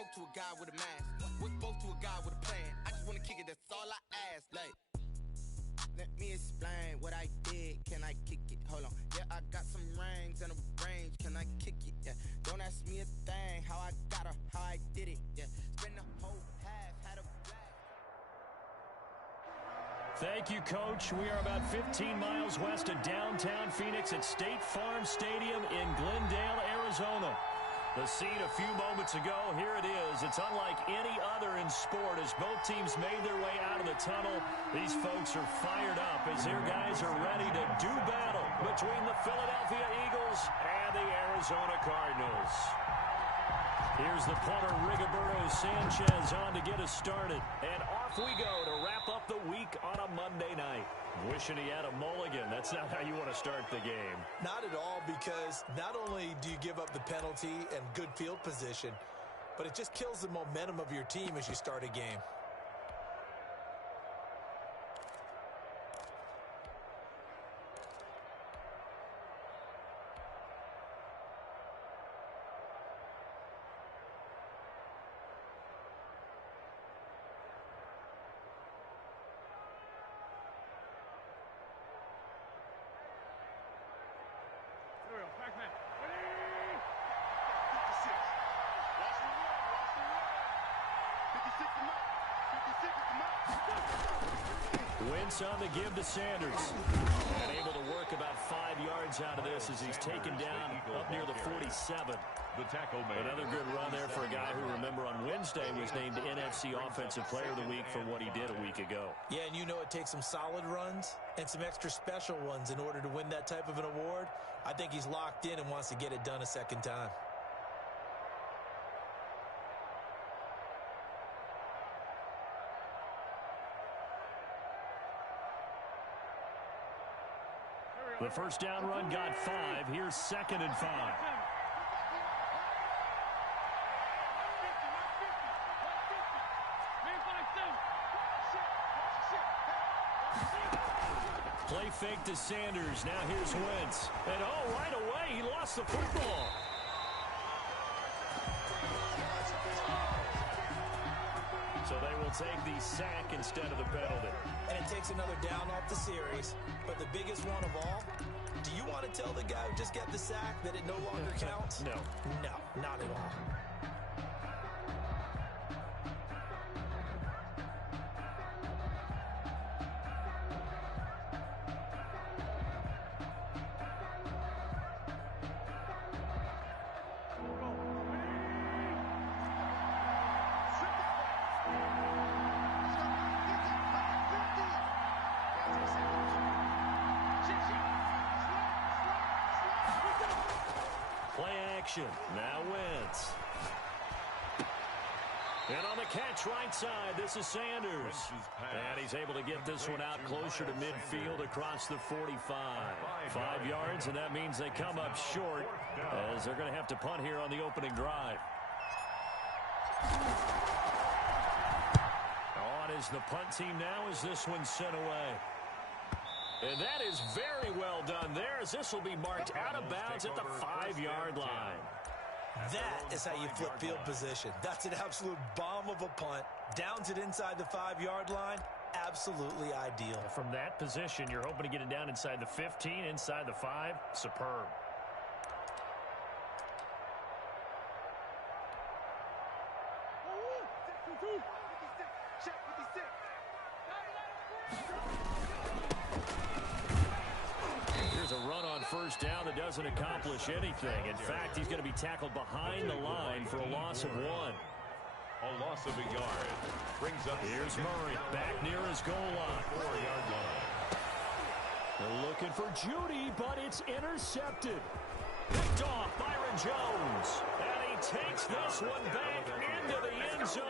spoke to a guy with a mask. Was spoke to a guy with a plan. I just wanna kick it, that's all I ask. Like, let me explain what I did. Can I kick it? Hold on. Yeah, I got some rings and a range. Can I kick it? Yeah. Don't ask me a thing. How I got her, how I did it. Yeah. Spend the whole half, had a blast. Thank you, Coach. We are about 15 miles west of downtown Phoenix at State Farm Stadium in Glendale, Arizona. The scene a few moments ago, here it is. It's unlike any other in sport as both teams made their way out of the tunnel. These folks are fired up as their guys are ready to do battle between the Philadelphia Eagles and the Arizona Cardinals. Here's the punter, Rigoberto Sanchez, on to get us started. And off we go to wrap up the week on a Monday night. Wishing he had a mulligan. That's not how you want to start the game. Not at all, because not only do you give up the penalty and good field position, but it just kills the momentum of your team as you start a game. Wentz on the give to Sanders. And able to work about 5 yards out of this as he's taken down up near the 47. The tackle made. Another good run there for a guy who, remember, on Wednesday was named NFC Offensive Player of the Week for what he did a week ago. Yeah, and you know it takes some solid runs and some extra special ones in order to win that type of an award. I think he's locked in and wants to get it done a second time. The first down run got 5. Here's 2nd and 5. Play fake to Sanders. Now here's Wentz. And oh, right away, he lost the football. So they will take the sack instead of the penalty. And it takes another down off the series. But the biggest one of all, do you want to tell the guy who just got the sack that it no longer counts? No. No, not at all. Now Wentz. And on the catch right side, this is Sanders. And he's able to get this one out closer to midfield across the 45. 5 yards, and that means they come up short as they're going to have to punt here on the opening drive. On is the punt team now as this one's sent away. And that is very well done there as this will be marked out of bounds at the 5-yard line. That is how you flip field position. That's an absolute bomb of a punt. Downs it inside the 5-yard line. Absolutely ideal. From that position, you're hoping to get it down inside the 15, inside the 5. Superb. Here's a run on first down that doesn't accomplish anything. In fact, he's going to be tackled behind the line for a loss of 1. A loss of a yard. Brings up. Here's Murray back near his goal line. 4-yard line. They're looking for Judy, but it's intercepted. Picked off Byron Jones. And he takes this one back into the end zone.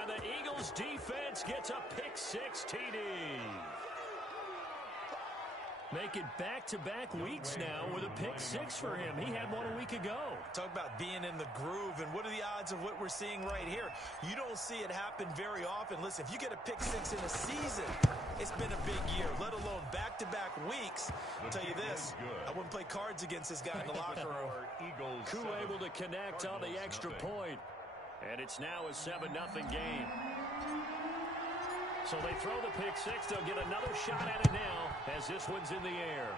And the Eagles defense gets a pick-6 TD. Make it back-to-back weeks now with a pick-6 for him. He had one a week ago. Talk about being in the groove, and what are the odds of what we're seeing right here? You don't see it happen very often. Listen, if you get a pick-6 in a season, it's been a big year, let alone back-to-back weeks. I'll tell you this, I wouldn't play cards against this guy in the locker room. Who able to connect on the extra point. And it's now a 7-0 game. So they throw the pick six. They'll get another shot at it now as this one's in the air.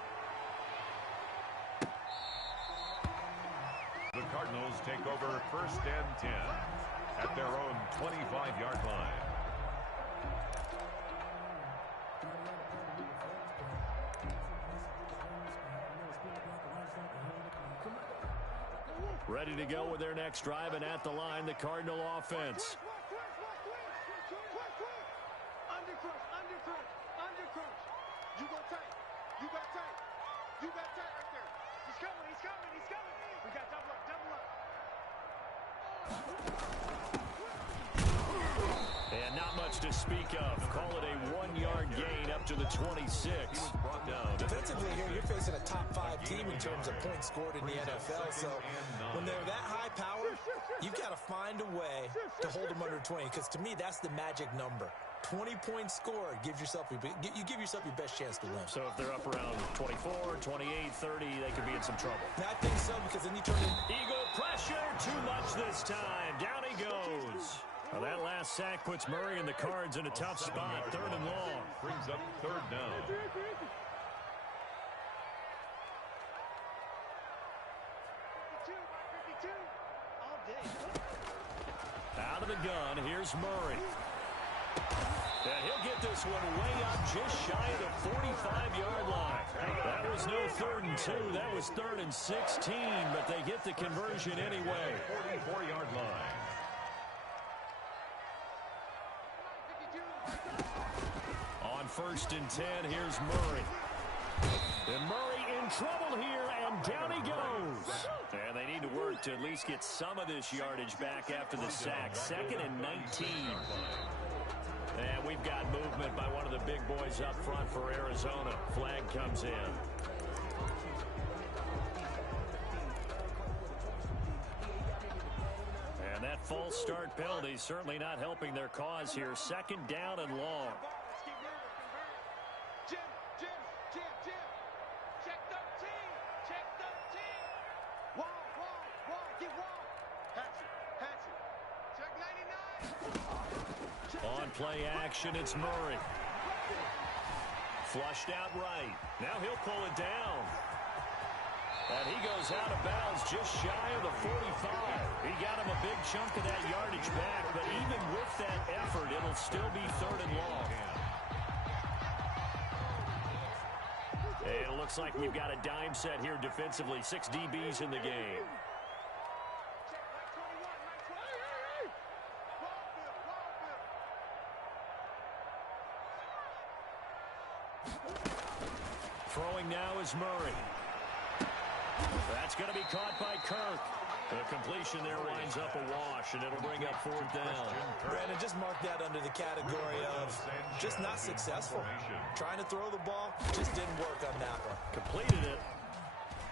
The Cardinals take over 1st and 10 at their own 25-yard line. Ready to go with their next drive, and at the line, the Cardinal offense. You got tight. You got tight. You got tight right there. He's coming. He's coming. He's coming. We got double up. Double up. And not much to speak of. Call it a 1-yard gain up to the 26. He was brought down. Defensively here, you're facing a top-5 team in terms of points scored in the NFL. So when they're that high powered, you've got to find a way to hold them under 20. Because to me, that's the magic number. 20 points scored gives yourself you give yourself your best chance to win. So if they're up around 24, 28, 30, they could be in some trouble. I think so, because then you turn in. Eagle pressure, too much this time. Down he goes. Well, that last sack puts Murray and the Cards in a tough spot. 3rd and long. Brings up 3rd down. Out of the gun, here's Murray. And he'll get this one way up just shy of the 45-yard line. That was no 3rd and 2. That was 3rd and 16, but they get the conversion anyway. 44-yard line. On 1st and 10, here's Murray. And Murray in trouble here, and down he goes. And they need to work to at least get some of this yardage back after the sack. 2nd and 19. And we've got movement by one of the big boys up front for Arizona. Flag comes in. And that false start penalty certainly not helping their cause here. 2nd down and long. Jim. Check 13. Check 13. Wall. Get wall. Hatchet. Check 99. On play action, it's Murray. Flushed out right. Now he'll pull it down. And he goes out of bounds just shy of the 45. He got him a big chunk of that yardage back, but even with that effort, it'll still be 3rd and long. And it looks like we've got a dime set here defensively. 6 DBs in the game. Throwing now is Murray. That's going to be caught by Kirk. The completion there winds up a wash, and it'll bring up 4th down. Brandon, just mark that under the category of just not successful. Trying to throw the ball just didn't work on that one. Completed it.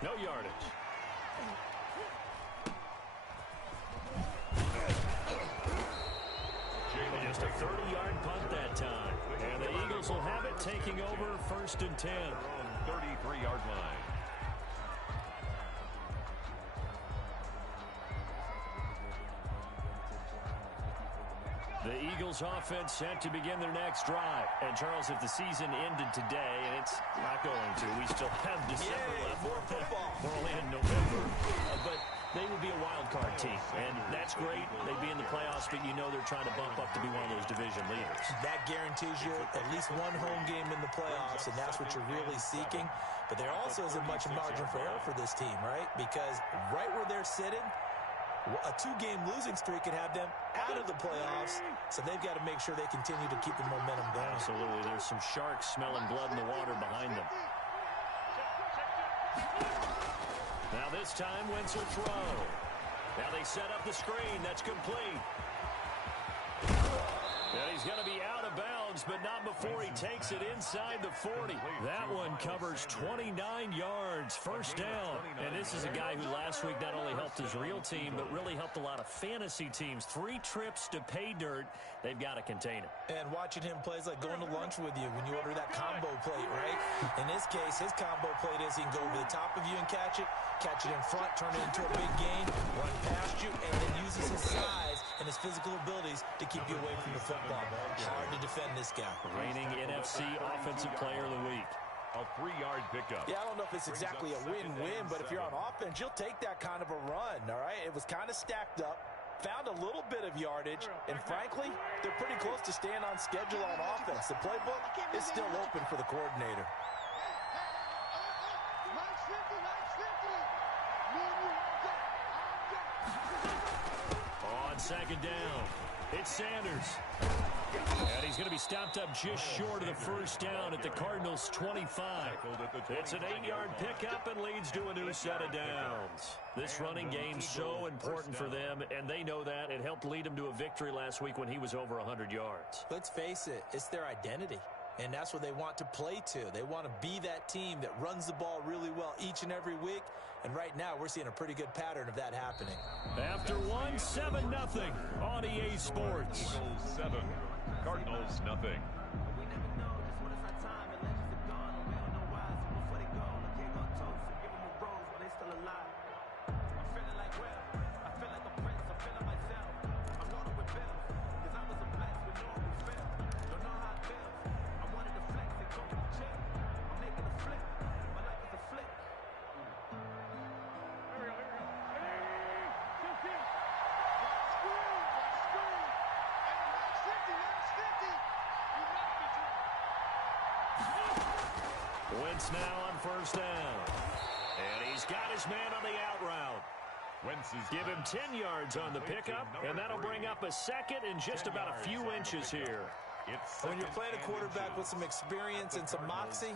No yardage. Just a 30-yard punt that time. And the Eagles will have it, taking over 1st and 10. 33-yard line. The Eagles offense set to begin their next drive. And Charles, if the season ended today, and it's not going to, we still have December left. More football. We're only in November. But they would be a wild card team, and that's great. They'd be in the playoffs, but you know they're trying to bump up to be one of those division leaders. That guarantees you at least one home game in the playoffs, and that's what you're really seeking. But there also isn't much margin for error for this team, right? Because right where they're sitting, a 2-game losing streak could have them out of the playoffs, so they've got to make sure they continue to keep the momentum going. Absolutely. There's some sharks smelling blood in the water behind them. Now this time, Wentz will throw. Now they set up the screen. That's complete. And he's going to be out of bounds, but not before he takes it inside the 40. That one covers 29 yards, 1st down. And this is a guy who last week not only helped his real team, but really helped a lot of fantasy teams. 3 trips to pay dirt. They've got to contain him. And watching him play is like going to lunch with you when you order that combo plate, right? In this case, his combo plate is he can go over the top of you and catch it in front, turn it into a big gain, run past you, and then uses his size and his physical abilities to keep you away from the football. Hard to defend this guy. Reigning NFC Offensive Player of the Week. A 3-yard pickup. Yeah, I don't know if it's exactly a win-win, but if you're on offense, you'll take that kind of a run, all right? It was kind of stacked up, found a little bit of yardage, and frankly, they're pretty close to staying on schedule on offense. The playbook is still open for the coordinator. On second down, it's Sanders. And he's going to be stopped up just short of the first down at the Cardinals' 25. It's an 8-yard pickup and leads to a new set of downs. This running game's so important for them, and they know that. It helped lead them to a victory last week when he was over 100 yards. Let's face it, it's their identity, and that's what they want to play to. They want to be that team that runs the ball really well each and every week, and right now we're seeing a pretty good pattern of that happening. After 1, 7-0 on EA Sports. Eagles 7, Cardinals nothing. Wentz now on first down. And he's got his man on the out route. Give him 10 yards on the pickup, and that'll bring up a second and just about a few inches here. When you're playing a quarterback with some experience and some moxie,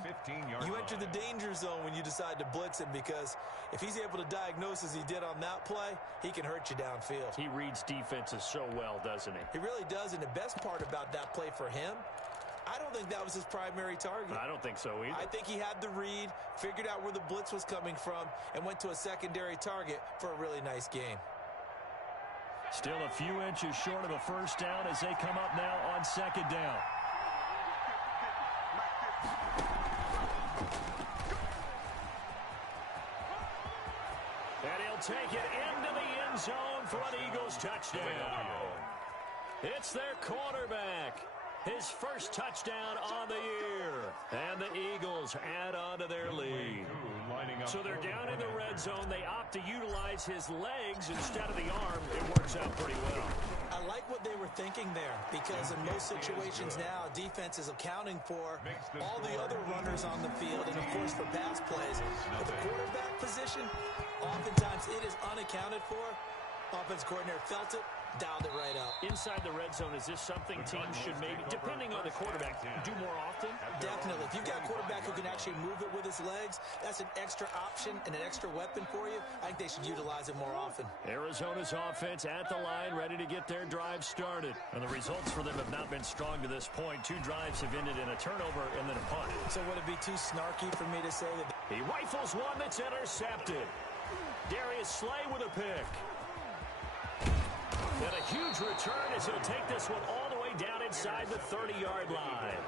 you enter the danger zone when you decide to blitz him, because if he's able to diagnose as he did on that play, he can hurt you downfield. He reads defenses so well, doesn't he? He really does, and the best part about that play for him, I don't think that was his primary target. I don't think so either. I think he had the read, figured out where the blitz was coming from, and went to a secondary target for a really nice game. Still a few inches short of a first down as they come up now on second down. And he'll take it into the end zone for an Eagles touchdown. It's their quarterback. His first touchdown on the year. And the Eagles add on to their lead. So they're down in the red zone. They opt to utilize his legs instead of the arm. It works out pretty well. I like what they were thinking there, because in most situations now, defense is accounting for all the other runners on the field and, of course, for pass plays. But the quarterback position, oftentimes it is unaccounted for. Offense coordinator felt it, dialed it right up. Inside the red zone, is this something teams should maybe, depending on the quarterback, do more often? Definitely. If you've got a quarterback who can actually move it with his legs, that's an extra option and an extra weapon for you. I think they should utilize it more often. Arizona's offense at the line, ready to get their drive started. And the results for them have not been strong to this point. 2 drives have ended in a turnover and then a punt. So would it be too snarky for me to say that? He rifles one that's intercepted. Darius Slay with a pick. And a huge return as he'll take this one all the way down inside the 30-yard line.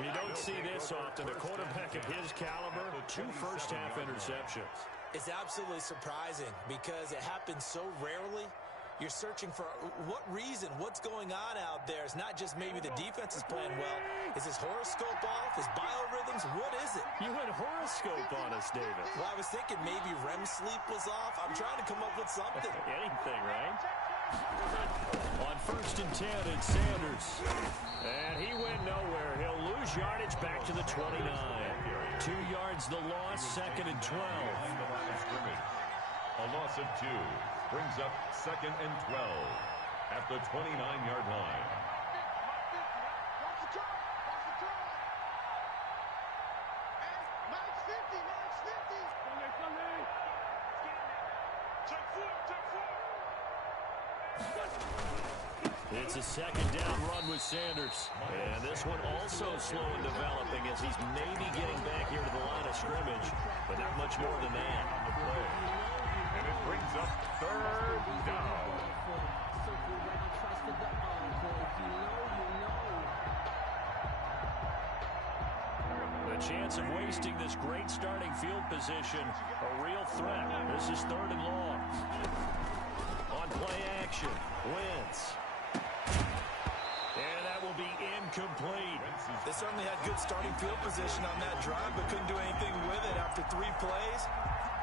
You don't see this often. A quarterback of his caliber, 2 first-half interceptions. It's absolutely surprising because it happens so rarely. You're searching for what reason, what's going on out there. It's not just maybe the defense is playing well. Is his horoscope off? His biorhythms? What is it? You went horoscope on us, David. Well, I was thinking maybe REM sleep was off. I'm trying to come up with something. Anything, right? On first and 10, it's Sanders. And he went nowhere. He'll lose yardage back to the 29. 2 yards the loss, second and 12. A loss of 2 brings up second and 12 at the 29-yard line. It's a second down run with Sanders. And this one also slow in developing as he's maybe getting back here to the line of scrimmage, but not much more than that. And it brings up third down. The chance of wasting this great starting field position, a real threat. This is third and long. On play action, Wentz. good starting field position on that drive, but couldn't do anything with it after 3 plays.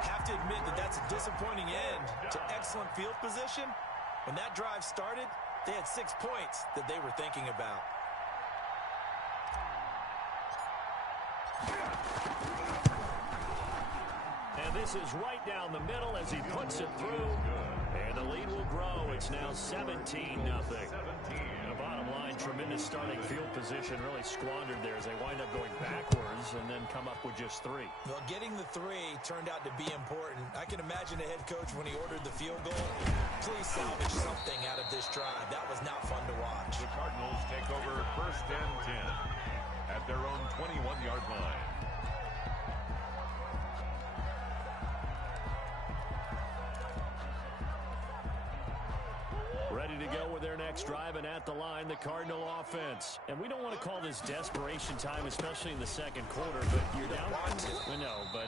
Have to admit that that's a disappointing end to excellent field position. When that drive started, they had 6 points that they were thinking about. And this is right down the middle as he puts it through. And the lead will grow. It's now 17-0. The bottom line, tremendous starting field position, really squandered there as they wind up going backwards and then come up with just 3. Well, getting the 3 turned out to be important. I can imagine the head coach when he ordered the field goal. Please salvage something out of this drive. That was not fun to watch. The Cardinals take over 1st and 10 at their own 21-yard line. Ready to go with their next drive, and at the line, the Cardinal offense. And we don't want to call this desperation time, especially in the second quarter, but you're down. No, but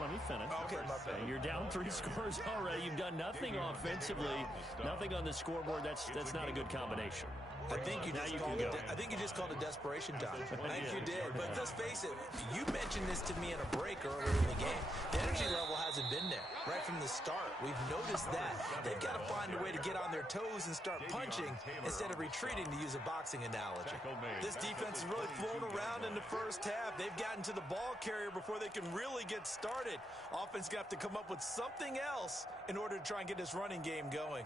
let me finish. Okay, my bad. You're down 3 scores already. You've done nothing offensively, nothing on the scoreboard. That's not a good combination. I think you just called it desperation time. I think you did. But let's face it, you mentioned this to me in a break earlier in the game. The energy level hasn't been there right from the start. We've noticed that. They've got to find a way to get on their toes and start punching instead of retreating, to use a boxing analogy. This defense has really flown around in the first half. They've gotten to the ball carrier before they can really get started. Offense going to have to come up with something else in order to try and get this running game going.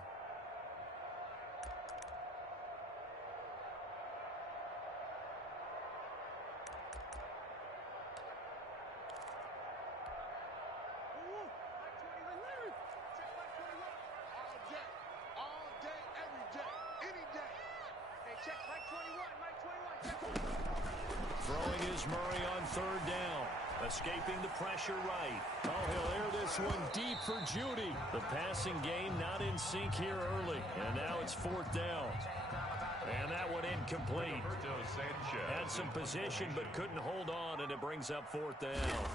Throwing is Murray on 3rd down. Escaping the pressure right. Oh, he'll air this one deep for Judy. The passing game not in sync here early. And now it's 4th down. And that one incomplete. Had some position but couldn't hold on, and it brings up 4th down.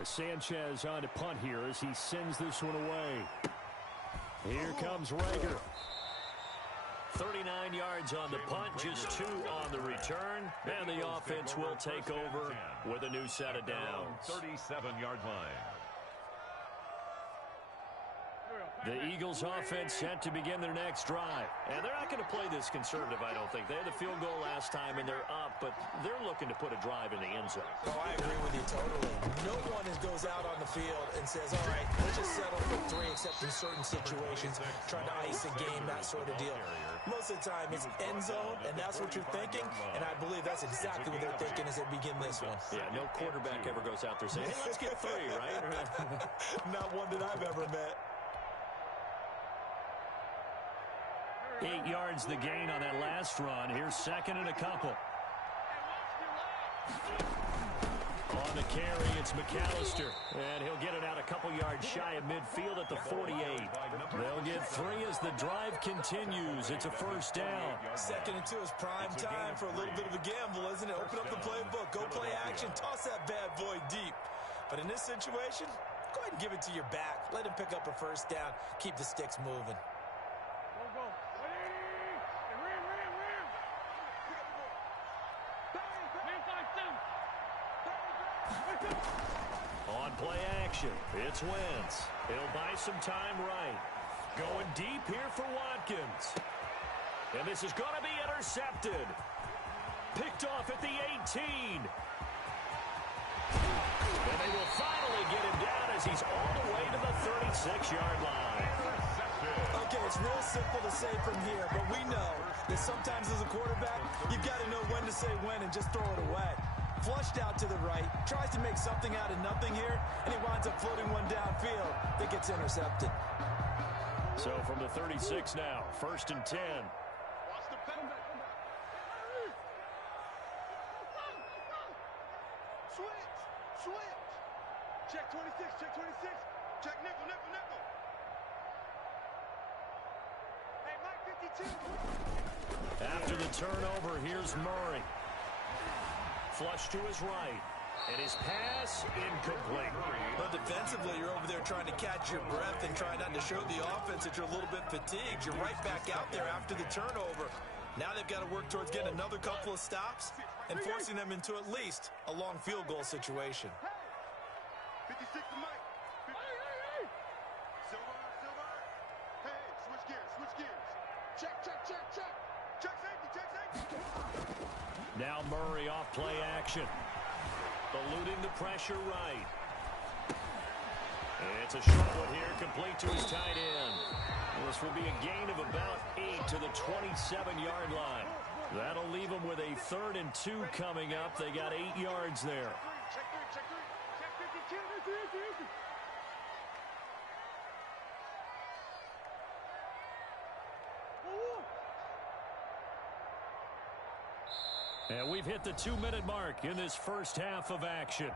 As Sanchez on to punt here as he sends this one away. Here comes Rager. 39 yards on the punt, just 2 on the return, and the offense will take over with a new set of downs. 37-yard line. The Eagles offense set to begin their next drive. And they're not going to play this conservative, I don't think. They had the field goal last time, and they're up, but they're looking to put a drive in the end zone. Oh, I agree with you totally. No one goes out on the field and says, all right, let's just settle for 3, except in certain situations, trying to ice a game, that sort of deal. Most of the time, it's end zone, and that's what you're thinking, and I believe that's exactly what they're thinking as they begin this one. Yeah, no quarterback ever goes out there saying, hey, let's get 3, right? Not one that I've ever met. 8 yards the gain on that last run. Here's 2nd and a couple. On the carry, it's McAllister. And he'll get it out a couple yards shy of midfield at the 48. They'll get 3 as the drive continues. It's a 1st down. 2nd and 2 is prime time for a little bit of a gamble, isn't it? Open up the playbook. Go play action. Toss that bad boy deep. But in this situation, go ahead and give it to your back. Let him pick up a 1st down. Keep the sticks moving. On play action, it's Wentz. He'll buy some time right. Going deep here for Watkins. And this is going to be intercepted. Picked off at the 18. And they will finally get him down as he's all the way to the 36-yard line. Okay, it's real simple to say from here, but we know that sometimes as a quarterback, you've got to know when to say when and just throw it away. Flushed out to the right, tries to make something out of nothing here, and he winds up floating one downfield that gets intercepted. So from the 36 now, 1st and 10. Switch. Check 26, check 26. Check nickel. Hey, Mike 52. After the turnover, here's Murray. Flush to his right. And his pass incomplete. But defensively, you're over there trying to catch your breath and try not to show the offense that you're a little bit fatigued. You're right back out there after the turnover. Now they've got to work towards getting another couple of stops and forcing them into at least a long field goal situation. 56 to Mike. Silver. Hey, switch gears. Check. Check safety. Now Murray off play action. Eluding the pressure right. It's a short one here, complete to his tight end. This will be a gain of about 8 to the 27-yard line. That'll leave them with a 3rd and 2 coming up. They got 8 yards there. Check 52. Easy. And we've hit the 2-minute mark in this first half of action.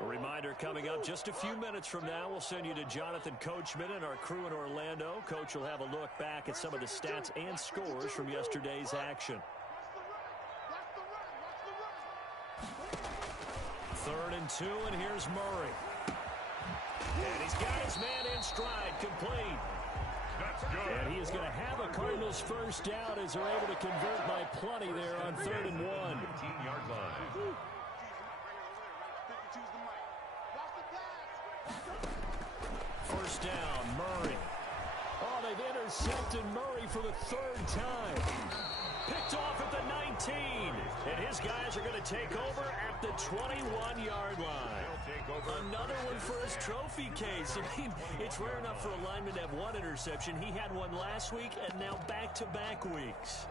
A reminder coming up just a few minutes from now, we'll send you to Jonathan Coachman and our crew in Orlando. Coach will have a look back at some of the stats and scores from yesterday's action. 3rd and 2, and here's Murray. And he's got his man in stride, complete. That's good. And he is going to have a Cardinals first down as they're able to convert by plenty there on 3rd and 1. 15-yard line. First down, Murray. Oh, they've intercepted Murray for the 3rd time. Picked off at the 19. And his guys are going to take over at the 21-yard line. Another one for his trophy case. I mean, it's rare enough for a lineman to have one interception. He had one last week and now back-to-back weeks.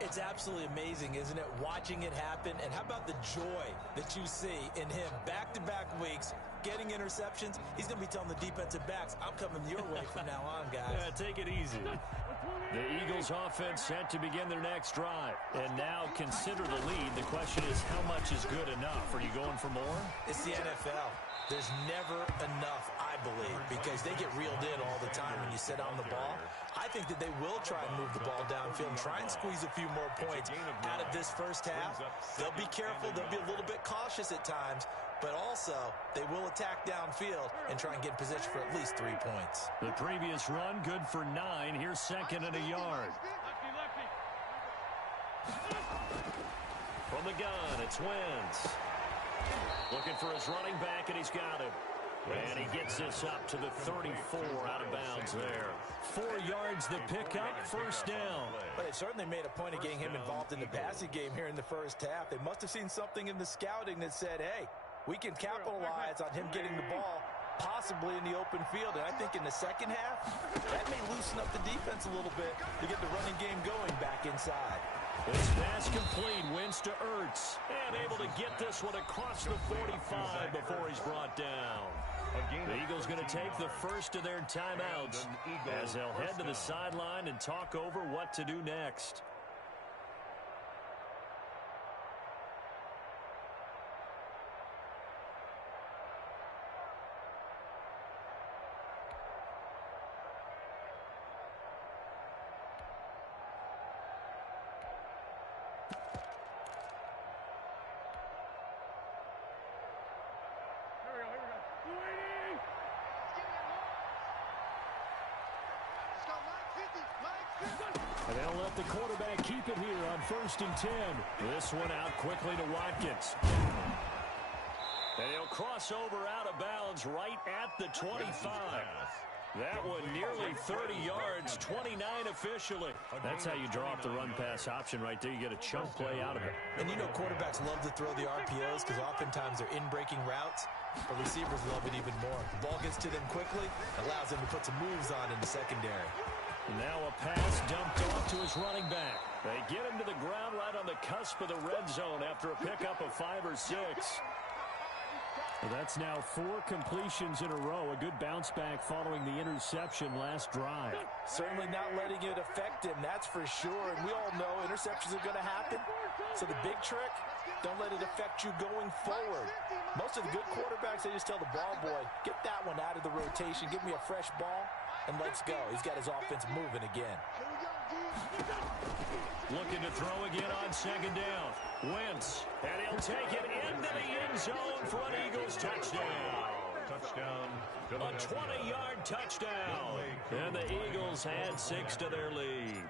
It's absolutely amazing, isn't it, watching it happen? And how about the joy that you see in him back-to-back weeks, getting interceptions? He's going to be telling the defensive backs, I'm coming your way from now on, guys. Yeah, take it easy. The Eagles offense set to begin their next drive. And now consider the lead. The question is, how much is good enough? Are you going for more? It's the NFL. There's never enough, I believe, because they get reeled in all the time when you sit on the ball. I think that they will try and move the ball downfield and try and squeeze a few more points out of this first half. They'll be careful. They'll be a little bit cautious at times, but also they will attack downfield and try and get in position for at least 3 points. The previous run, good for 9. Here's 2nd and a yard. From the gun, it's Wentz. Looking for his running back, and he's got him. And he gets this up to the 34, out of bounds there. 4 yards the pickup, first down. But they certainly made a point of getting him involved in the passing game here in the first half. They must have seen something in the scouting that said, hey, we can capitalize on him getting the ball possibly in the open field. And I think in the second half, that may loosen up the defense a little bit to get the running game going back inside. This pass complete, Wentz to Ertz, and able to get this one across the 45 before he's brought down. The Eagles going to take the first of their timeouts as they'll head to the sideline and talk over what to do next. And they'll let the quarterback keep it here on 1st and 10. This one out quickly to Watkins. And he'll cross over out of bounds right at the 25. That one nearly 30 yards, 29 officially. That's how you draw up the run-pass option right there. You get a chunk play out of it. And you know quarterbacks love to throw the RPOs because oftentimes they're in-breaking routes, but receivers love it even more. The ball gets to them quickly, allows them to put some moves on in the secondary. Now a pass dumped off to his running back. They get him to the ground right on the cusp of the red zone after a pickup of 5 or 6. Well, that's now 4 completions in a row. A good bounce back following the interception last drive. Certainly not letting it affect him, that's for sure. And we all know interceptions are going to happen. So the big trick, don't let it affect you going forward. Most of the good quarterbacks, they just tell the ball boy, get that one out of the rotation, give me a fresh ball, and let's go. He's got his offense moving again. Looking to throw again on second down. Wentz, and he'll take it into the end zone for an Eagles touchdown. Touchdown. A 20-yard touchdown. And the Eagles add 6 to their lead.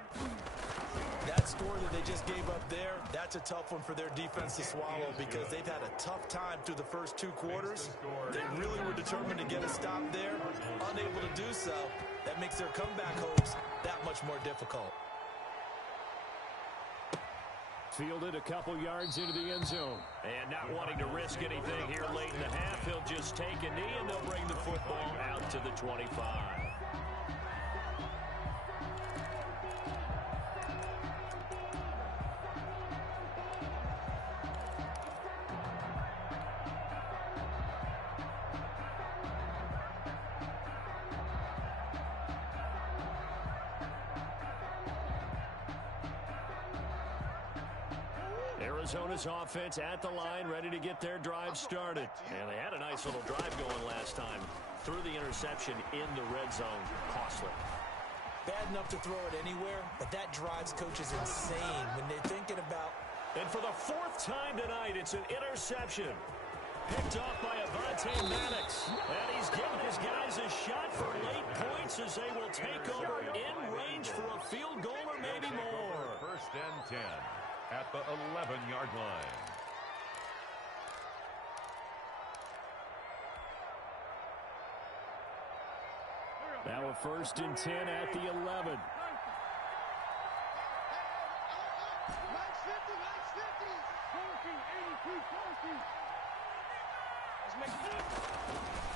That score that they just gave up there, that's a tough one for their defense to swallow because they've had a tough time through the first 2 quarters. They really were determined to get a stop there. Unable to do so, that makes their comeback hopes that much more difficult. Fielded a couple yards into the end zone. And not wanting to risk anything here late in the half, he'll just take a knee and they'll bring the football out to the 25. Arizona's offense at the line, ready to get their drive started. And they had a nice little drive going last time. Threw the interception in the red zone. Costly. Bad enough to throw it anywhere, but that drives coaches insane when they're thinking about... And for the 4th time tonight, it's an interception. Picked off by Avonte Maddox. And he's giving his guys a shot for late points as they will take over in range for a field goal or maybe more. First and 10 at the 11-yard line. Now a first and 10 at the 11.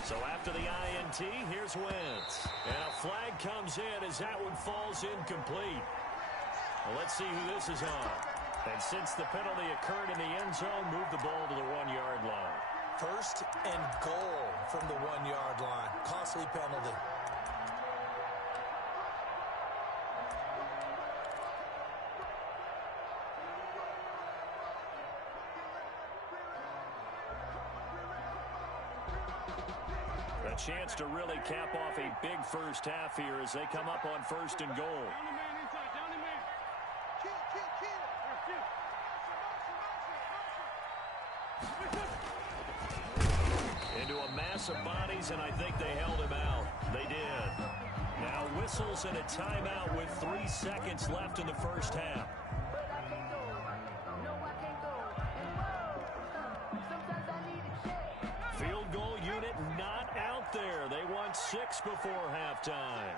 So after the INT, here's Wentz. And a flag comes in as that one falls incomplete. Well, let's see who this is on. And since the penalty occurred in the end zone, move the ball to the 1-yard line. First and goal from the 1-yard line. Costly penalty. A chance to really cap off a big first half here as they come up on first and goal. Into a mass of bodies, and I think they held him out. They did. Now whistles and a timeout with 3 seconds left in the first half. Field goal unit not out there. They want 6 before halftime.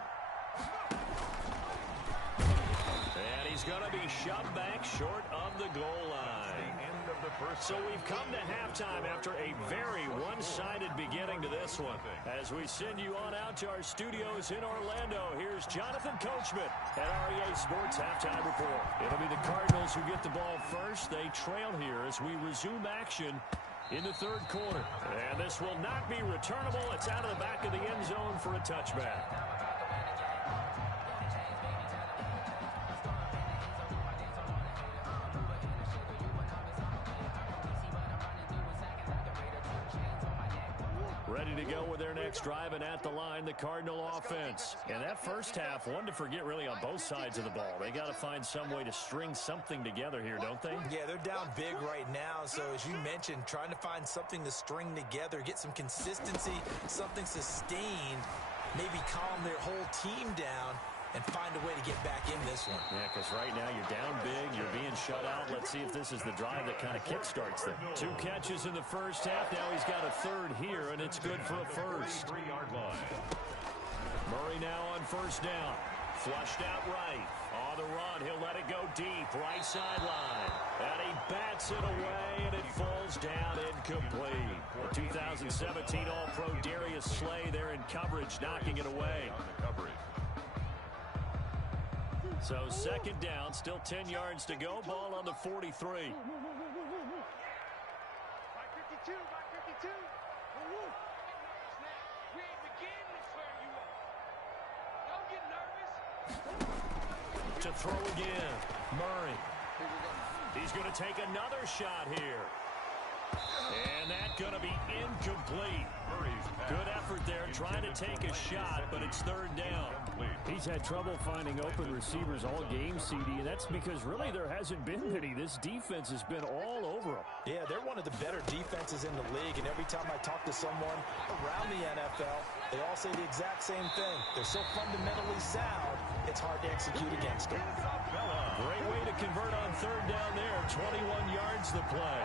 And he's going to be shoved back short of the goal line. So we've come to halftime after a very one-sided beginning to this one. As we send you on out to our studios in Orlando, here's Jonathan Coachman at REA Sports Halftime Report. It'll be the Cardinals who get the ball first. They trail here as we resume action in the 3rd quarter. And this will not be returnable. It's out of the back of the end zone for a touchback. Ready to go with their next drive, and at the line, the Cardinal offense. And that first half, one to forget really on both sides of the ball. They got to find some way to string something together here, don't they? Yeah, they're down big right now. So as you mentioned, trying to find something to string together, get some consistency, something sustained, maybe calm their whole team down and find a way to get back in this one. Yeah, because right now you're down big, you're being shut out. Let's see if this is the drive that kind of kickstarts them. 2 catches in the first half. Now he's got a 3rd here, and it's good for a first. 3-yard line. Murray now on first down. Flushed out right. On the run, he'll let it go deep. Right sideline. And he bats it away, and it falls down incomplete. The 2017 All-Pro Darius Slay there in coverage, knocking it away. So 2nd down, still 10 yards to go. Ball on the 43. By 52, by 52. We ain't beginning to swear you up. Don't get nervous. To throw again, Murray. He's going to take another shot here. And that's going to be incomplete. Good effort there trying to take a shot, but it's third down. He's had trouble finding open receivers all game, CD, and that's because really there hasn't been many. This defense has been all over him. Yeah, they're one of the better defenses in the league, and every time I talk to someone around the NFL, they all say the exact same thing. They're so fundamentally sound, it's hard to execute against them. Great way to convert on third down there. 21 yards to play.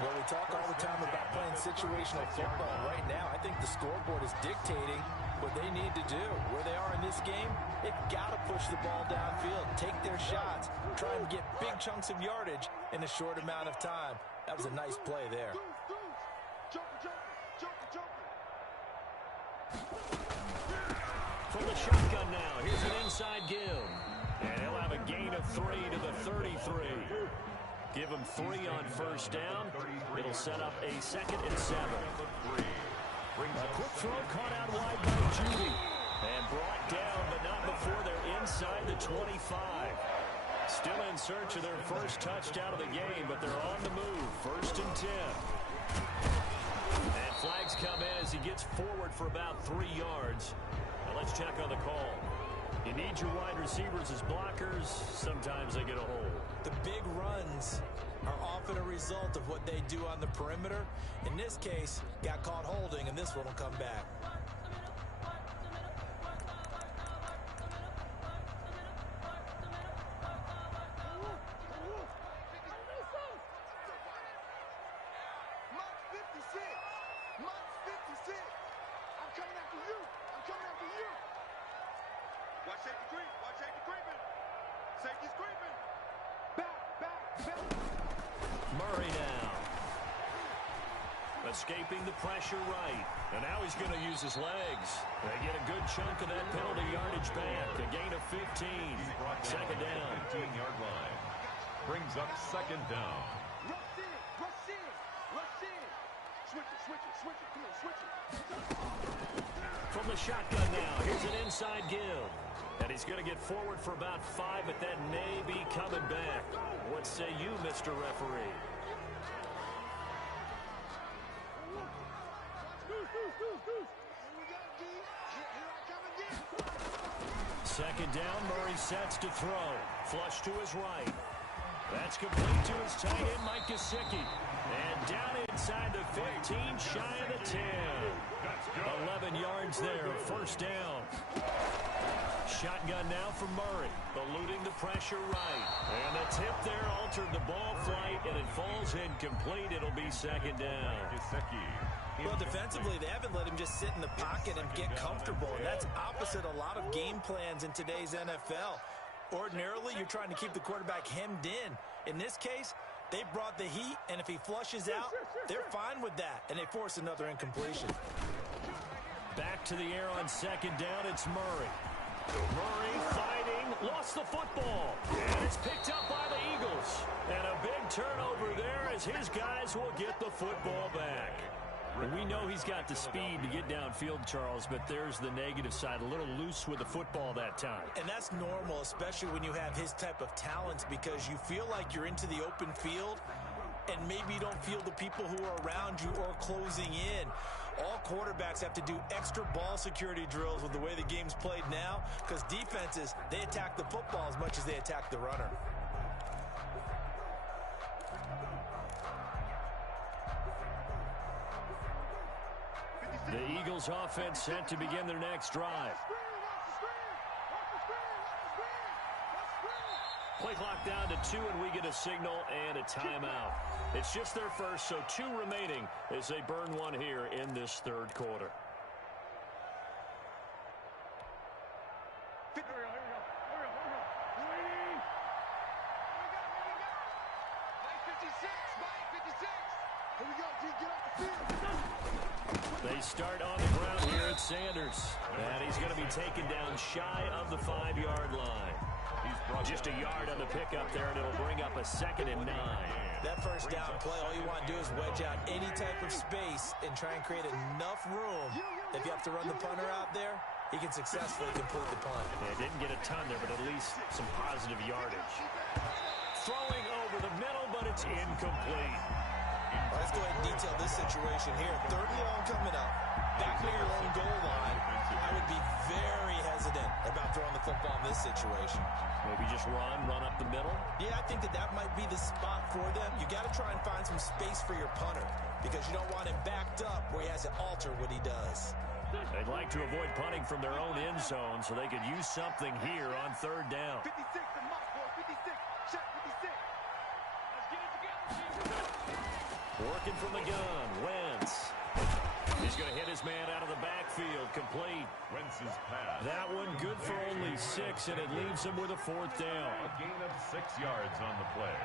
Well, we talk all the time about playing situational football. Right now, I think the scoreboard is dictating what they need to do. Where they are in this game, they've got to push the ball downfield, take their shots, try and get big chunks of yardage in a short amount of time. That was a nice play there. From the shotgun now, here's an inside give. And he'll have a gain of 3 to the 33. Give him 3 on first down. It'll set up a 2nd and 7. A quick throw caught out wide by Judy. And brought down, but not before they're inside the 25. Still in search of their first touchdown of the game, but they're on the move. 1st and 10. And flags come in as he gets forward for about 3 yards. Now let's check on the call. You need your wide receivers as blockers. Sometimes they get a hold. The big runs are often a result of what they do on the perimeter. In this case, got caught holding, and this one will come back. Murray now. Escaping the pressure right. And now he's going to use his legs. They get a good chunk of that penalty yardage back. A gain of 15. 2nd down. 15-yard line. Brings up 2nd down. Rush in. Switch it. Come on, switch it. From the shotgun now, here's an inside give. And he's going to get forward for about 5, but that may be coming back. What say you, Mr. Referee? Second down, Murray sets to throw. Flush to his right. That's complete to his tight end, Mike Gesicki. And down inside the 15, shy of the 10. 11 yards there, 1st down. Shotgun now for Murray, eluding the pressure right. And the tip there altered the ball flight, and it falls incomplete. It'll be 2nd down. Well, defensively, they haven't let him just sit in the pocket and get comfortable. And that's opposite a lot of game plans in today's NFL. Ordinarily, you're trying to keep the quarterback hemmed in. In this case, they brought the heat, and if he flushes out, they're fine with that, and they force another incompletion. Back to the air on 2nd down, it's Murray. Murray fighting, lost the football, and it's picked up by the Eagles. And a big turnover there as his guys will get the football back. We know he's got the speed to get downfield, Charles, but there's the negative side. A little loose with the football that time. And that's normal, especially when you have his type of talents, because you feel like you're into the open field, and maybe you don't feel the people who are around you or closing in. All quarterbacks have to do extra ball security drills with the way the game's played now, because defenses, they attack the football as much as they attack the runner. The Eagles offense set to begin their next drive. Play clock down to 2, and we get a signal and a timeout. It's just their first, so 2 remaining as they burn one here in this 3rd quarter. They start on the ground here at Sanders. And he's going to be taken down shy of the 5-yard line. Just a yard on the pickup there, and it'll bring up a 2nd and 9. That first down play, all you want to do is wedge out any type of space and try and create enough room. If you have to run the punter out there, he can successfully complete the punt. They didn't get a ton there, but at least some positive yardage. Throwing over the middle, but it's incomplete. Let's go ahead and detail this situation here. 3rd and long coming up. Back near your own goal line. I would be very hesitant about throwing the football in this situation. Maybe just run up the middle? Yeah, I think that might be the spot for them. You got to try and find some space for your punter because you don't want him backed up where he has to alter what he does. They'd like to avoid punting from their own end zone so they could use something here on 3rd down. 56, the mark, boy. 56. Shot 56. Let's get it together. Working from the gun, Wentz. He's going to hit his man out of the backfield, complete. Wentz's pass. That one good for only 6, and it leaves him with a 4th down. A gain of 6 yards on the play.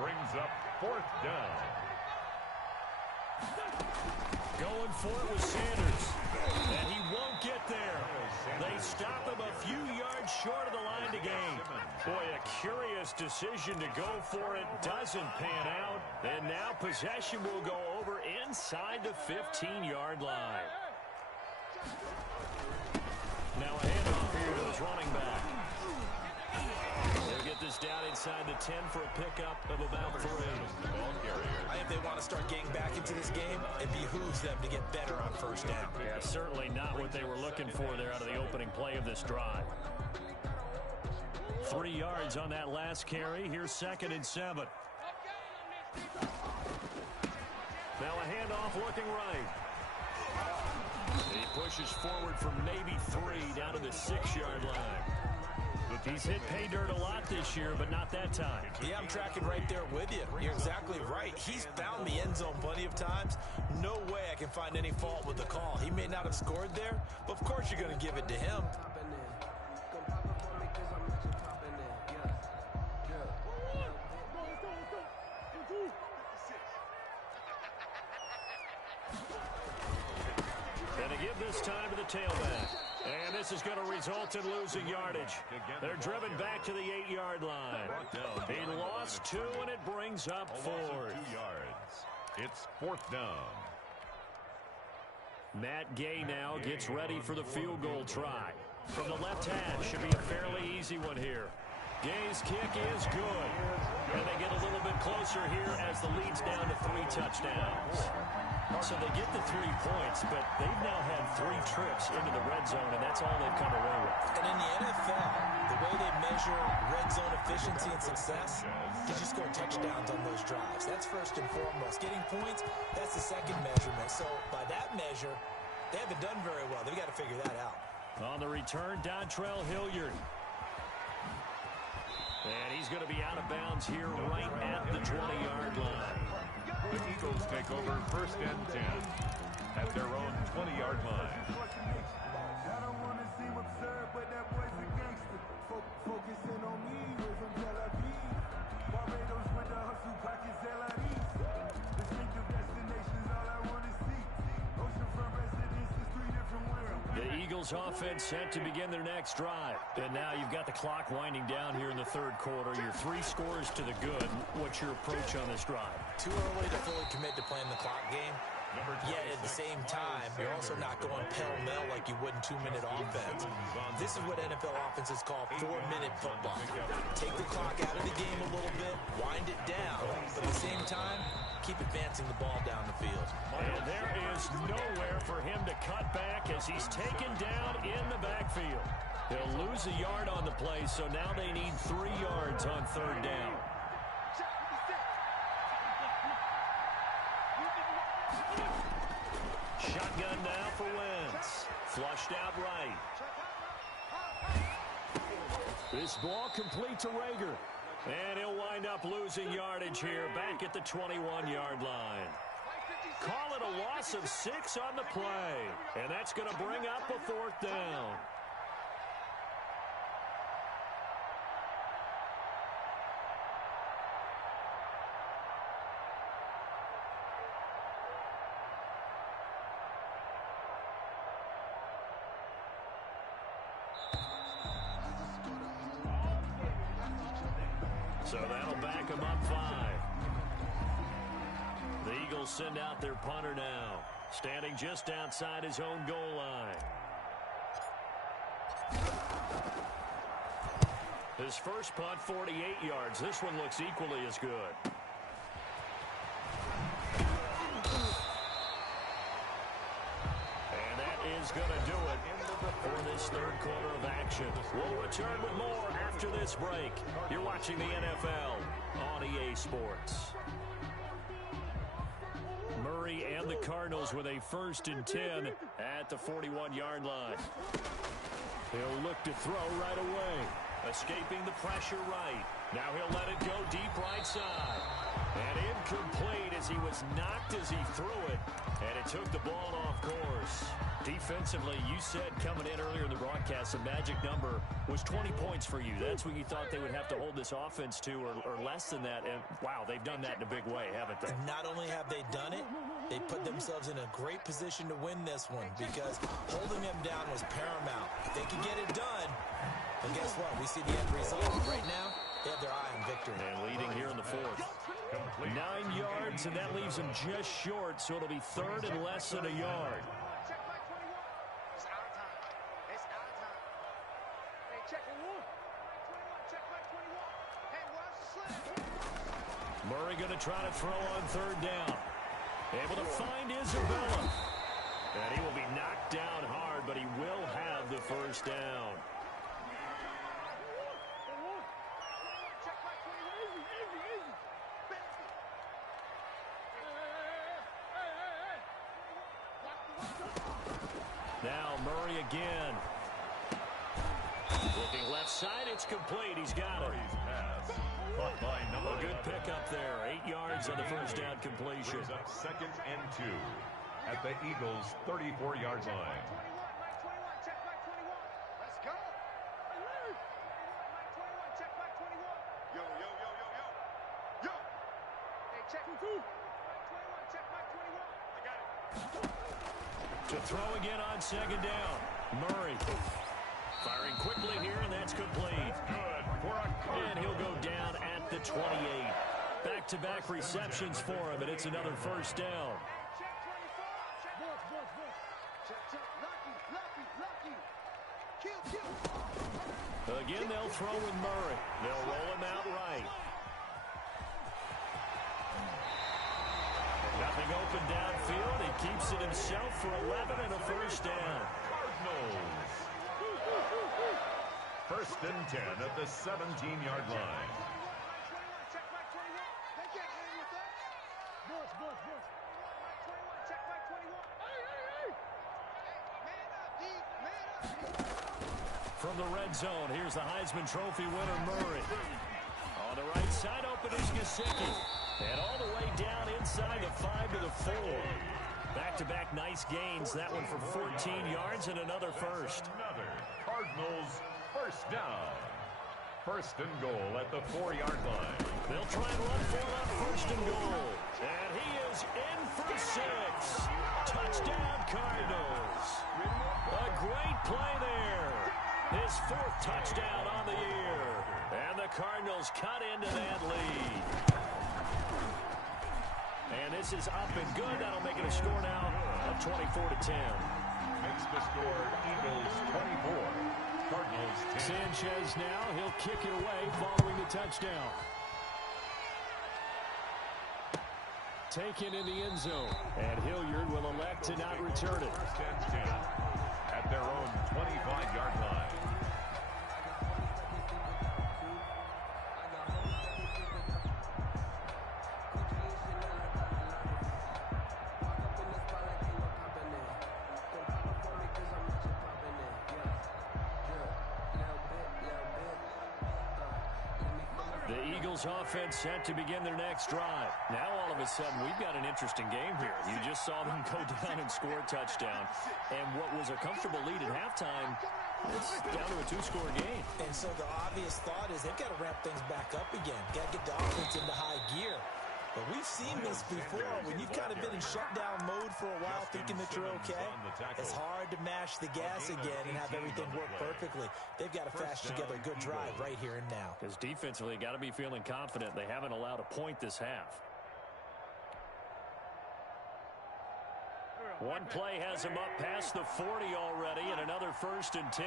Brings up 4th down. Going for it with Sanders. And he won't get there. They stop him a few yards short of the line to gain. Boy, a curious decision to go for it. Doesn't pan out. And now possession will go over inside the 15-yard line. Now a handoff here to his running back. They'll get this down inside the 10 for a pickup of about 3. I think they want to start getting back into this game. It behooves them to get better on 1st down. Yeah, certainly not what they were looking for there out of the opening play of this drive. 3 yards on that last carry. Here's 2nd and 7. Now a handoff looking right. He pushes forward from maybe 3 down to the 6-yard line. He's hit pay dirt a lot this year, but not that time. Yeah, I'm tracking right there with you. You're exactly right. He's found the end zone plenty of times. No way I can find any fault with the call. He may not have scored there, but of course you're going to give it to him. And to give this time to the tailback. And this is going to result in losing yardage. They're driven back to the 8-yard line. He lost 2, and it brings up 4. 2 yards. It's 4th down. Matt Gay now gets ready for the field goal try. From the left hash, should be a fairly easy one here. Gay's kick is good. And they get a little bit closer here as the lead's down to 3 touchdowns. So they get the 3 points, but they've now had 3 trips into the red zone, and that's all they've come away with. And in the NFL, the way they measure red zone efficiency and success is just score touchdowns on those drives. That's first and foremost. Getting points, that's the second measurement. So by that measure, they haven't done very well. They've got to figure that out. On the return, Dontrell Hilliard. And he's going to be out of bounds here right at the 20-yard line. The Eagles take over 1st and 10 at their own 20-yard line. I don't want to seem absurd, but that boy's a gangster. Focusing on me, we're from Tel Aviv. Barbados with the hustle pockets, LIDs. Distinctive destinations, all I want to see. Oceanfront residences, 3 different worlds. The Eagles offense set to begin their next drive. And now you've got the clock winding down here in the 3rd quarter. Your 3 scores to the good. What's your approach on this drive? Too early to fully commit to playing the clock game. Yet at the same time, you're also not going pell-mell like you would in 2-minute offense. This is what NFL offenses call 4-minute football. Take the clock out of the game a little bit, wind it down, but at the same time, keep advancing the ball down the field. And there is nowhere for him to cut back as he's taken down in the backfield. He'll lose a yard on the play, so now they need 3 yards on 3rd down. Shotgun now for Wentz. Flushed out right. This ball complete to Rager. And he'll wind up losing yardage here back at the 21-yard line. Call it a loss of 6 on the play. And that's going to bring up a 4th down. So that'll back them up 5. The Eagles send out their punter now, standing just outside his own goal line. His first punt, 48 yards. This one looks equally as good. is going to do it for this third quarter of action. We'll return with more after this break. You're watching the NFL on EA Sports. Murray and the Cardinals with a 1st and 10 at the 41-yard line. He'll look to throw right away. Escaping the pressure right. Now he'll let it go deep right side. And incomplete as he was knocked as he threw it. And it took the ball off course. Defensively, you said coming in earlier in the broadcast, the magic number was 20 points for you. That's what you thought they would have to hold this offense to, or less than that. And, wow, they've done that in a big way, haven't they? Not only have they done it, they put themselves in a great position to win this one because holding them down was paramount. If they could get it done, and guess what? We see the end result. Right now, they have their eye on victory. And leading here in the 4th. 9 yards, and that leaves them just short, so it'll be 3rd and less than a yard. Murray going to try to throw on 3rd down. Able to find Isabella. And he will be knocked down hard, but he will have the 1st down. Now Murray again. Looking left side, it's complete. He's got it. A good pickup there. 8 yards on the 1st down completion. Brings up 2nd and 2 at the Eagles' 34-yard line. Let's go. Yo, yo, yo, yo, yo. Yo. Hey, check. 21, check back 21. I got it. To throw again on 2nd down. Murray firing quickly here, and that's complete. Good for a And he'll go down at the 28. Back-to-back receptions for him, and it's another 1st down. Check 24. Check. Lucky. Kill. Again, they'll throw with Murray. They'll roll him out right. Nothing open downfield. He keeps it himself for 11 and a 1st down. Cardinals. 1st and 10 at the 17-yard line. Check back 21. They can't hang with that. Boys. 21, check back 21. Hey. Man up, D. From the red zone, here's the Heisman Trophy winner, Murray. On the right side, open is Gesicki. And all the way down inside the 5 to the 4. Back-to-back nice gains. That one for 14 yards and another 1st. Another Cardinals 1st down. 1st and goal at the 4-yard line. They'll try and run for it on 1st and goal. And he is in for 6. Touchdown, Cardinals. A great play there. His 4th touchdown on the year. And the Cardinals cut into that lead. And this is up and good. That'll make it a score now of 24-10. Makes the score Eagles 24, Cardinals 10. Sanchez now, he'll kick it away following the touchdown. Taken in the end zone. And Hilliard will elect to not return it. 1st and 10 at their own 25-yard line. Offense set to begin their next drive. Now all of a sudden we've got an interesting game here. You just saw them go down and score a touchdown, and what was a comfortable lead at halftime, it's down to a 2-score game. And so the obvious thought is they've got to ramp things back up again. Got to get the offense into high gear. But we've seen this before. When you've kind of been in shutdown mode for a while thinking that you're okay, it's hard to mash the gas again and have everything work perfectly. They've got to fast together a good drive right here and now. Because defensively, got to be feeling confident. They haven't allowed a point this half. One play has him up past the 40 already, and another 1st and 10.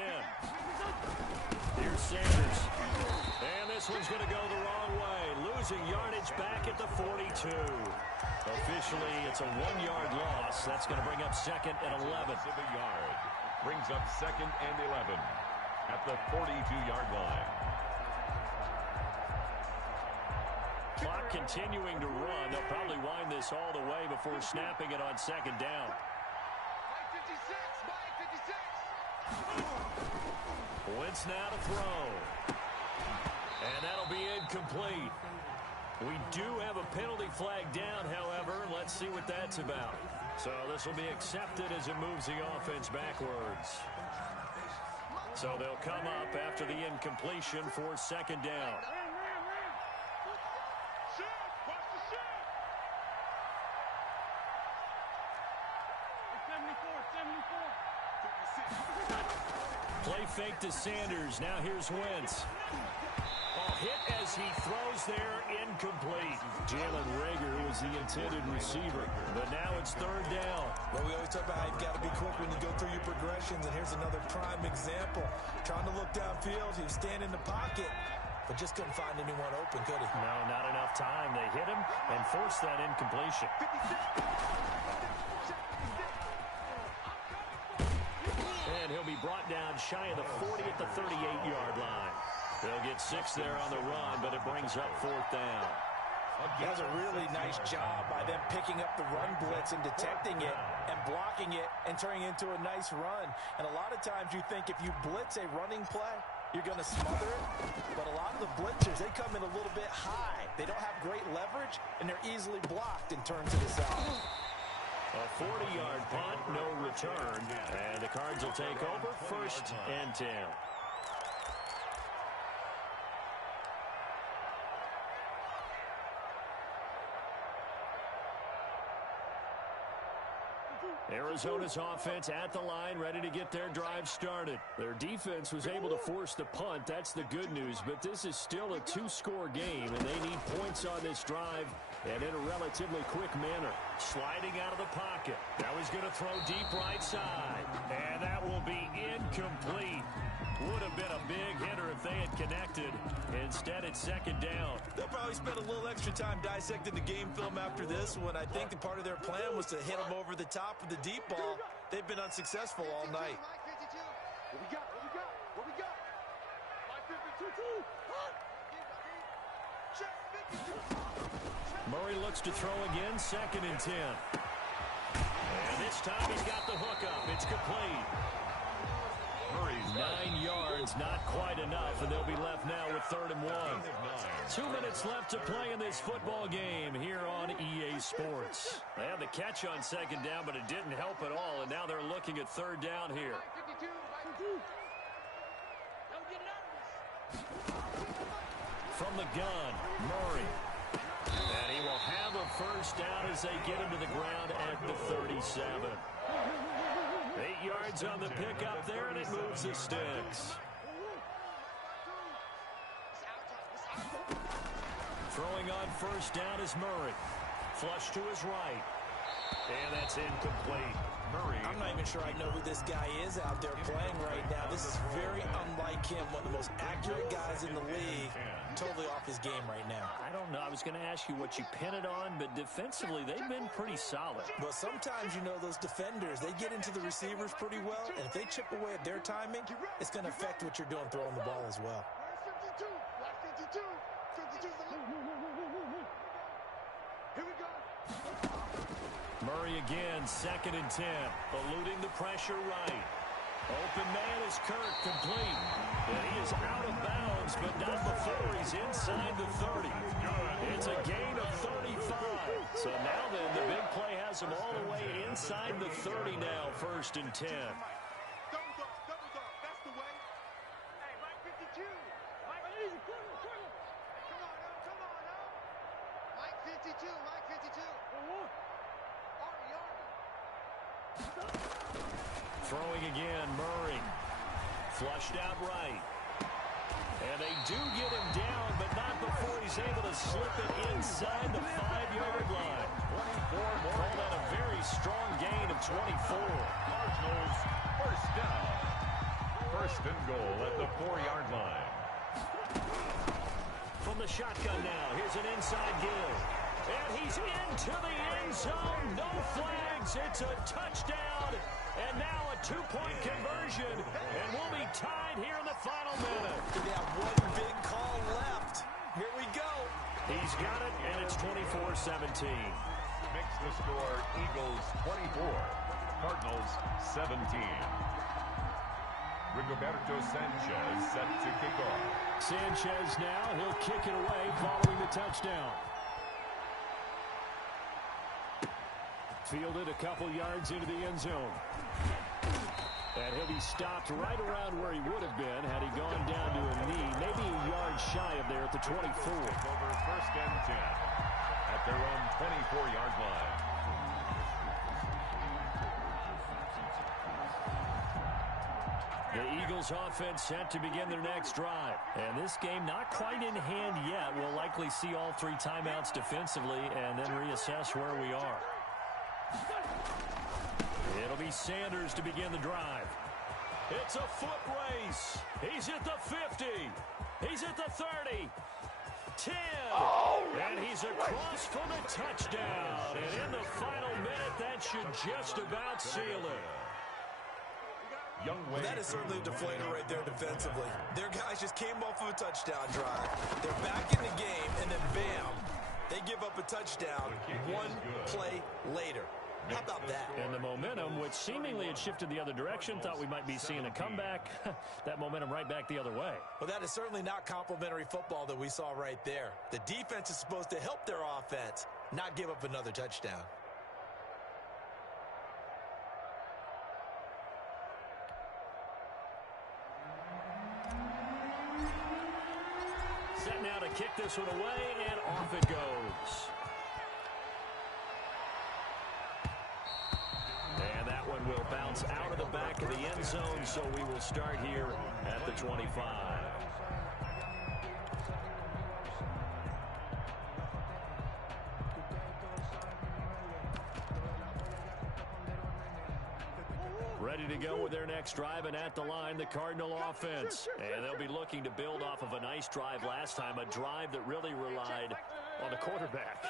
Here's Sanders. And this one's going to go the wrong way. Losing yardage back at the 42. Officially, it's a 1-yard loss. That's going to bring up 2nd and 11. Of a yard. Brings up 2nd and 11 at the 42-yard line. Clock continuing to run. They'll probably wind this all the way before snapping it on 2nd down. Mike 56, Mike 56. Wentz now to throw. And that'll be incomplete. We do have a penalty flag down, however. Let's see what that's about. So this will be accepted as it moves the offense backwards. So they'll come up after the incompletion for 2nd down. Play fake to Sanders. Now here's Wentz. Hit as he throws there, incomplete. Jalen Reagor was the intended receiver, but now it's 3rd down. Well, we always talk about how you've got to be quick when you go through your progressions, and here's another prime example. Trying to look downfield, he was standing in the pocket, but just couldn't find anyone open, could he? No, not enough time. They hit him and forced that incompletion. And he'll be brought down shy of the 40 at the 38-yard line. They'll get 6 there on the run, but it brings up 4th down. That was a really nice job by them picking up the run blitz and detecting it and blocking it and turning it into a nice run. And a lot of times you think if you blitz a running play, you're going to smother it. But a lot of the blitzers, they come in a little bit high. They don't have great leverage, and they're easily blocked and turned to the side. A 40-yard punt, no return. And the Cards will take over 1st and 10. Arizona's offense at the line, ready to get their drive started. Their defense was able to force the punt. That's the good news, but this is still a 2-score game, and they need points on this drive and in a relatively quick manner. Sliding out of the pocket. Now he's going to throw deep right side. And that will be incomplete. Would have been a big hitter if they had connected. Instead, it's 2nd down. They'll probably spend a little extra time dissecting the game film after this one. I think the part of their plan was to hit them over the top of the deep ball. They've been unsuccessful all night. What we got? What we got? What we got? Mike 52. Check 52. Murray looks to throw again, 2nd and 10. And this time he's got the hook up. It's complete. Murray's 9 yards, not quite enough, and they'll be left now with 3rd and 1. 2 minutes left to play in this football game here on EA Sports. They had the catch on 2nd down, but it didn't help at all, and now they're looking at 3rd down here. From the gun, Murray. And he will have a 1st down as they get him to the ground at the 37. 8 yards on the pickup there, and it moves the sticks. Throwing on 1st down is Murray. Flush to his right. And that's incomplete. Murray. I'm not even sure I know who this guy is out there playing right now. This is very unlike him, one of the most accurate guys in the league. Totally off his game right now. I don't know. I was going to ask you what you pin it on, but defensively, they've been pretty solid. But sometimes, you know, those defenders, they get into the receivers pretty well, and if they chip away at their timing, it's going to affect what you're doing throwing the ball as well. Where's 52? Like 52. 52's the Here we go. Murray again, 2nd and 10. Eluding the pressure right. Open man is Kirk, complete. And he is out of bounds, but not before he's inside the 30. It's a gain of 35. So now then, the big play has him all the way inside the 30 now, 1st and 10. Double dog, that's the way. Hey, Mike 52. Mike, easy, corner. Come on now. Mike 52, Mike 52. Throwing again, Murray. Flushed out right. And they do get him down, but not before he's able to slip it inside the 5-yard line. 24 more. Call that a very strong gain of 24. Cardinals 1st down. 1st and goal at the 4-yard line. From the shotgun now, here's an inside give. And he's into the end end zone. No flags. It's a touchdown. And now a two-point conversion. And we'll be tied here in the final minute. They have one big call left. Here we go. He's got it, and it's 24-17. Makes the score Eagles 24, Cardinals 17. Rigoberto Sanchez set to kick off. Sanchez now, he'll kick it away following the touchdown. Fielded a couple yards into the end zone. And he'll be stopped right around where he would have been had he gone down to a knee, maybe a yard shy of there at the 24. Over first and 10 at their own 24-yard line. The Eagles offense set to begin their next drive. And this game not quite in hand yet. We'll likely see all three timeouts defensively and then reassess where we are. It'll be Sanders to begin the drive. It's a foot race. He's at the 50. He's at the 30. 10. And he's across for the touchdown. And in the final minute, that should just about seal it. Well, that is certainly a deflator right there defensively. Their guys just came off of a touchdown drive. They're back in the game, and then bam, they give up a touchdown one play later. How about that? And the momentum, which seemingly had shifted the other direction, thought we might be seeing a comeback. That momentum right back the other way. Well, that is certainly not complimentary football that we saw right there. The defense is supposed to help their offense, not give up another touchdown. Set now to kick this one away, and off it goes. And that one will bounce out of the back of the end zone, so we will start here at the 25. Ready to go with their next drive, and at the line, the Cardinal offense. And they'll be looking to build off of a nice drive last time, a drive that really relied on the quarterback.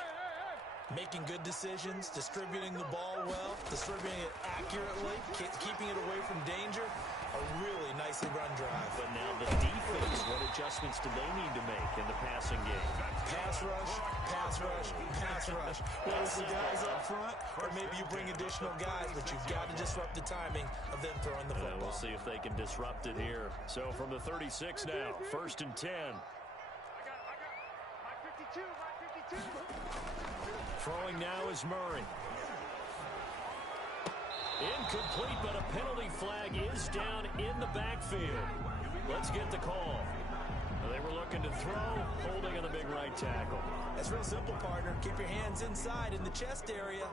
Making good decisions, distributing the ball well, distributing it accurately, keeping it away from danger. A really nicely run drive. But now the defense, what adjustments do they need to make in the passing game? Pass rush, pass rush, pass rush. Whether it's the guys up front, or maybe you bring additional guys, but you've got to disrupt the timing of them throwing the football. We'll see if they can disrupt it here. So from the 36 now, 1st and 10. I got 52, my 52. Throwing now is Murray. Incomplete, but a penalty flag is down in the backfield. Let's get the call. They were looking to throw, holding on the big right tackle. That's real simple, partner. Keep your hands inside in the chest area.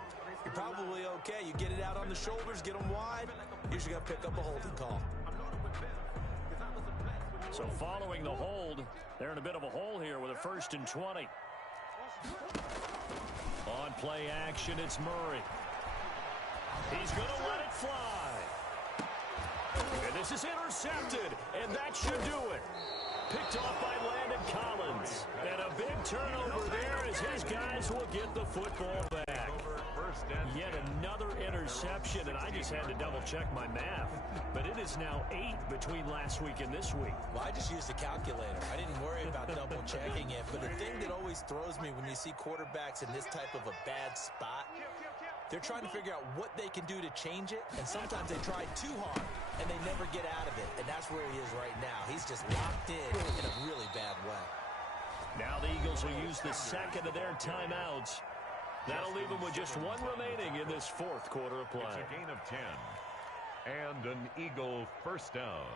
You're probably okay. You get it out on the shoulders, get them wide. Usually got to pick up a holding call. So following the hold, they're in a bit of a hole here with a 1st and 20. On play action, it's Murray. He's going to let it fly. And this is intercepted, and that should do it. Picked off by Landon Collins. And a big turnover there as his guys will get the football back. Yet another interception, and I just had to double-check my math. But it is now 8 between last week and this week. Well, I just used a calculator. I didn't worry about double-checking it. But the thing that always throws me when you see quarterbacks in this type of a bad spot, they're trying to figure out what they can do to change it, and sometimes they try too hard, and they never get out of it, and that's where he is right now. He's just locked in a really bad way. Now the Eagles will use the second of their timeouts. That'll leave them with just one remaining in this 4th quarter of play. It's a gain of 10 and an Eagle first down.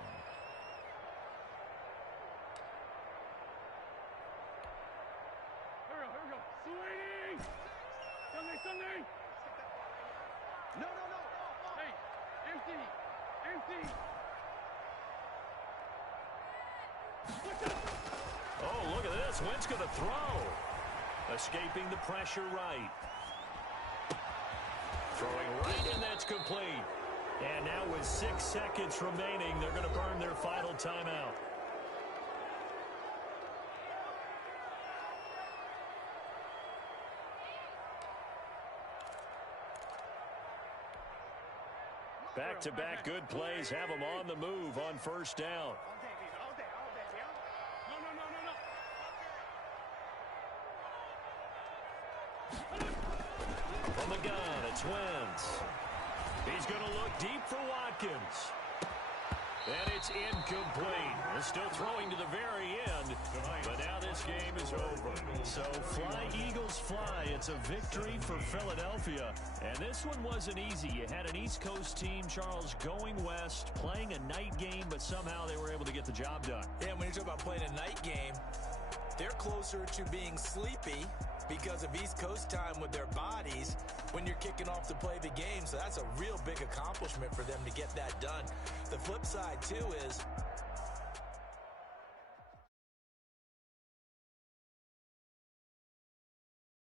Here we go. Sweetie! Sunday! No. Hey, empty. Oh, look at this. Wentz going to throw. Escaping the pressure right. Throwing right, and that's complete. And now with 6 seconds remaining, they're going to burn their final timeout. Back-to-back good plays have them on the move on first down. From the gun, it's Wentz. He's going to look deep for Watkins. And it's incomplete. They're still throwing to the very end, but now this game is over. So fly, Eagles, fly. It's a victory for Philadelphia. And this one wasn't easy. You had an East Coast team, Charles, going west, playing a night game, but somehow they were able to get the job done. Yeah, when you talk about playing a night game, they're closer to being sleepy because of East Coast time with their bodies when you're kicking off to play the game. So that's a real big accomplishment for them to get that done. The flip side, too, is